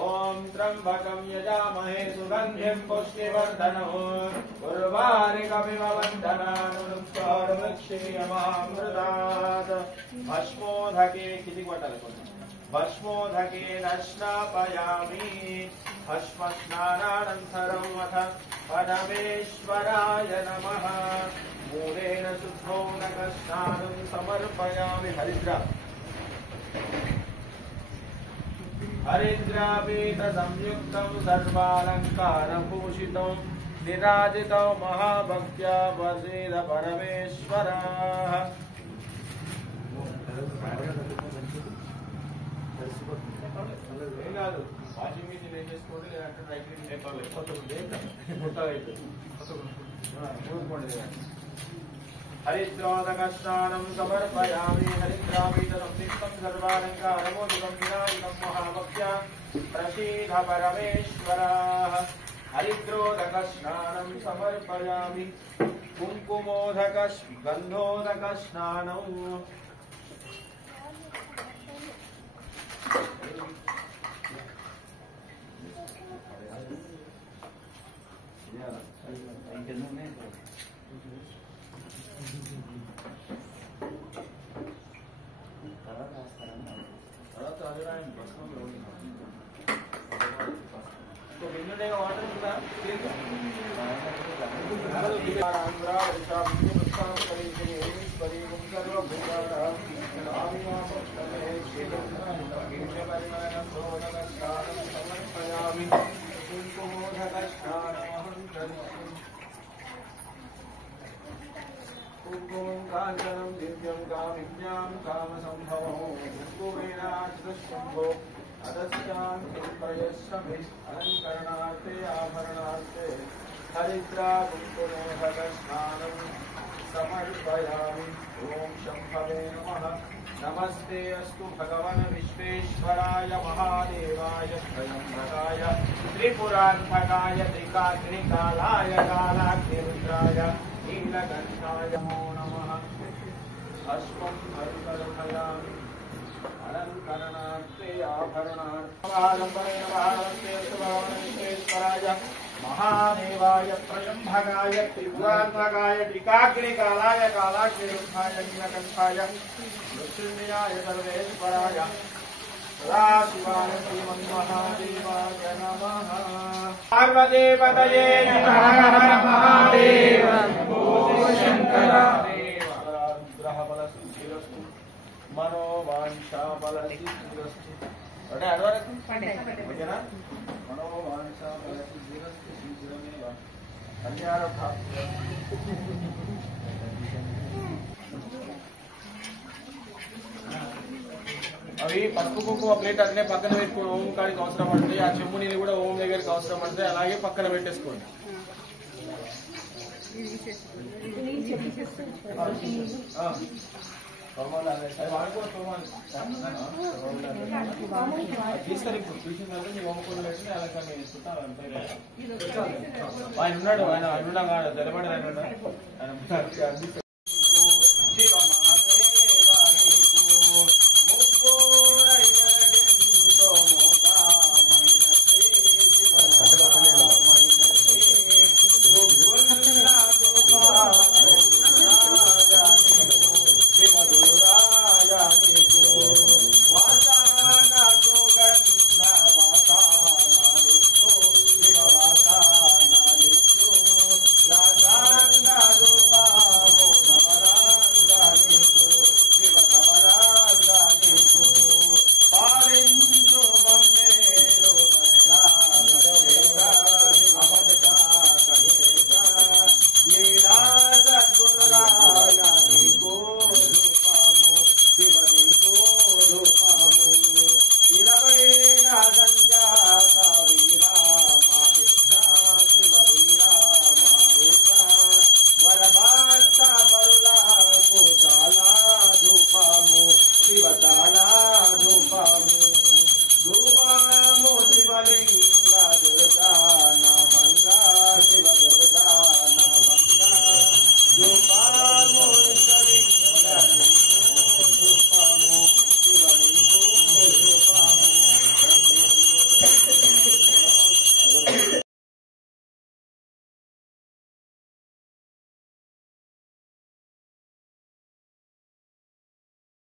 ओम त्र्यंबकं यजामहे सुगंधिं पुष्टिवर्धनम् उर्वारुकमिव बन्धनानुर्वृक्षेयमामृतात् भस्मोदके किती वाटाले भस्मोदके स्नापयामि भस्मस्नानानन्तरं अथ परमेश्वराय नमः मूलेन शुद्धोदकस्नानं समर्पयामि हरिद्रापीठ संयुक्तं सर्वालंकारभूषितं निराजितं महाभक्त्या वसेद परमेश्वरः వాషింగ్ మిషన్ ఏం చేసుకోండి లేదంటే డ్రై క్లీన్ చేసుకోండి हरिद्रोदकस्नानं समर्पयामि हरिद्रापीठ संयुक्तं सर्वालंकारभूषितं निराजितं महाभक्त्या प्रसीद परमेश्वरः हरिद्रोदकस्नानं समर्पयामि कुङ्कुमोदक गन्धोदकस्नानं कांचनं दिव्यं कामिज्ञां कामसंभवं कुकुमेनाश्रशम्भो अदस्यान्ति प्रयश्रमे अलङ्करणार्थे आभरणार्थे हरिद्रा कुङ्कुमोदकस्नानं समर्पयामि ॐ शम्भवे नमः नमस्ते अस्तु भगवन् विश्वेश्वराय महादेवाय त्र्यम्बकाय त्रिपुरान्तकाय त्रिकाग्निकालाय कालाग्निरुद्राय नीलकण्ठाय नमो नमः अश्वं हरितरफलामि अलङ्करणार्थे आभरणार्थे विश्वेश्वराय महादेवाय त्र्यम्बकाय त्रिपुरान्तकाय त्रिकाग्निकालाय कालाग्निरुद्राय नीलकण्ठाय मृत्युञ्जयाय सर्वेश्वराय सदाशिवाय श्रीमन्महादेवाय नमः पार्वतीपतये नमः हर महादेव शम्भो शङ्कर अनुग्रह बलसिद्धिरस्तु मनोवाञ्छा बलसिद्धिरस्तु అంటే అడవరకు ఓకేనా మనోవాంఛా బలసిద్ధిరస్తు శీఘ్రమేవ కళ్యాణప్రాప్తి అవి పసుపు కుంకుమ ప్లేట్ అట్లే పక్కన పెట్టుకోండి ఓం కాడికి అవసరం పడుతుంది ఆ చెంబు నీళ్ళు కూడా ఓం దగ్గరికి అవసరం పడుతుంది అలాగే పక్కన పెట్టేసుకోండి తీసుకొని ఇప్పుడు ట్యూషన్ వెళ్తే నీ ఓమకుండా పెట్టిన అలాగే వేసుకుంటా ఆయన ఉన్నాడు ఆయన అనున్నా తెలబడి ఆయన